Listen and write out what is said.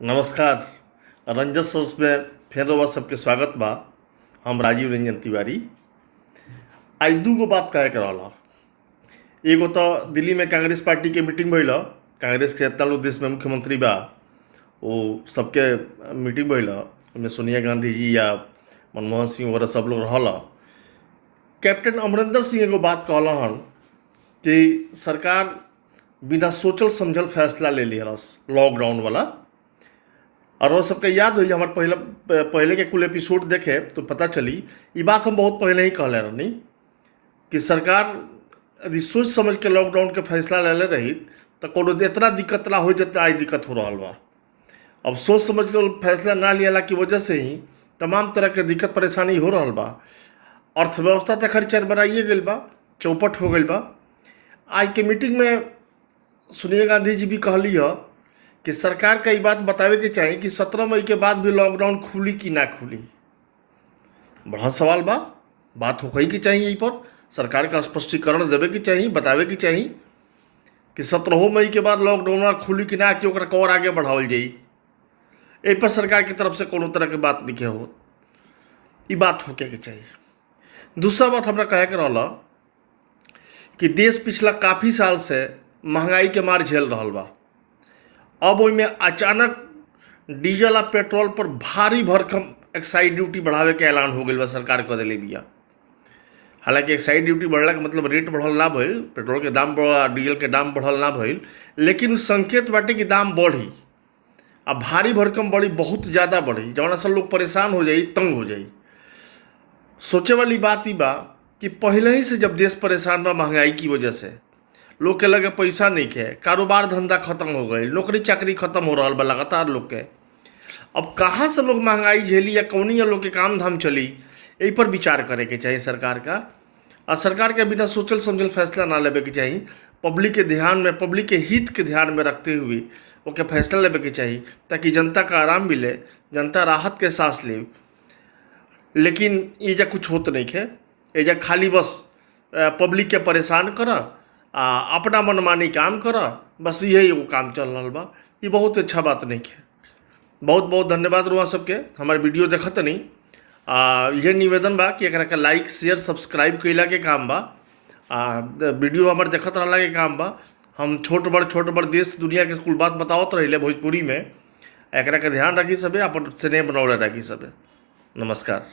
नमस्कार। रंजन सोर्स में फिर रउआ सबके स्वागत बा। हम राजीव रंजन तिवारी। आज दूगो बात कहे के रहला। एगो तो दिल्ली में कांग्रेस पार्टी के मीटिंग भइल। कांग्रेस के जितना लोग देश में मुख्यमंत्री बा वो सबके मीटिंग भइल। उसमें सोनिया गांधी जी या मनमोहन सिंह वगैरह सब लोग रहल। कैप्टन अमरिंदर सिंह एगो बात कहला हन कि सरकार बिना सोचल समझल फैसला ले लिहलस लॉकडाउन वाला। और वो सबके याद हुई हमारे पहले के कुल एपिसोड देखे तो पता चली ये बात हम बहुत पहले ही कहले रहनी कि सरकार यदि सोच समझ के लॉकडाउन के फैसला ले रही तो कोनो इतना दिक्कत ना हो जितना आज दिक्कत हो रहा बा। अब सोच समझ के फैसला ना लियाला की वजह से ही तमाम तरह के दिक्कत परेशानी हो रहा बा। अर्थव्यवस्था तो खैर चरमराइए गई बा, चौपट हो गई बा। आज के मीटिंग में सोनिया गांधी जी भी कहली है कि सरकार का ये बात बतावे के चाहिए कि 17 मई के बाद भी लॉकडाउन खुली कि ना खुली। बड़ा सवाल बा, बात हो के चाहिए यही पर सरकार का स्पष्टीकरण देवे के चाहिए, बतावे के चाहिए कि 17 मई के बाद लॉकडाउन खुली कि ना, कि ओकरा और आगे बढ़ावल जाई। ए पर सरकार की तरफ से कोनो तरह के बात नहीं हो, ये बात होके के चाहिए। दूसरा बात हमरा कहे के रहला कि देश पिछला काफ़ी साल से महंगाई के मार झेल रहा बा। अब में अचानक डीजल और पेट्रोल पर भारी भरकम एक्साइज ड्यूटी बढ़ावे के ऐलान हो गई बा, सरकार कर दिले बिया। हालांकि एक्साइज ड्यूटी बढ़ला के मतलब रेट बढ़ल ना भइल, पेट्रोल के दाम बढ़ा, डीजल के दाम बढ़ल ना भइल, लेकिन संकेत बाटे कि दाम बढ़ी। अब भारी भरकम बढ़ी, बहुत ज़्यादा बढ़ी, जौना से लोग परेशान हो जाई, तंग हो जाई। सोचे वाली बात ही बा कि पहले ही से जब देश परेशान बा महंगाई की वजह से, लोग के लगे पैसा नहीं है, कारोबार धंधा खत्म हो गई, नौकरी चाकरी खत्म हो रहा बा लगातार लोग के। अब कहाँ से लोग महंगाई झेली या कौनी या लोग के काम धाम चली, यही पर विचार करे के चाहिए सरकार का। और सरकार के बिना सोचल समझल फैसला ना लेवे के चाहिए। पब्लिक के ध्यान में, पब्लिक के हित के ध्यान में रखते हुए ओके फैसला लेवे के चाहिए, ताकि जनता का आराम मिले, जनता राहत के सांस ले। लेकिन एजा कुछ होत नहीं है, एजा खाली बस पब्लिक के परेशान करा, अपना मनमानी काम करा, बस यही एगो काम चल रहा बा। ये बहुत अच्छा बात नहीं है। बहुत बहुत धन्यवाद रुआ सबके हमारे वीडियो देखत नहीं। यह निवेदन बा कि एकरा के लाइक शेयर सब्सक्राइब कैला के काम बा। वीडियो हमारे देखत रहला के काम बा। हम छोट बड़ देश दुनिया के कुल बात बतावत रहिले भोजपुरी में। एकरा के ध्यान रखी सबे, अपन स्नेह बनौले रखी सबे। नमस्कार।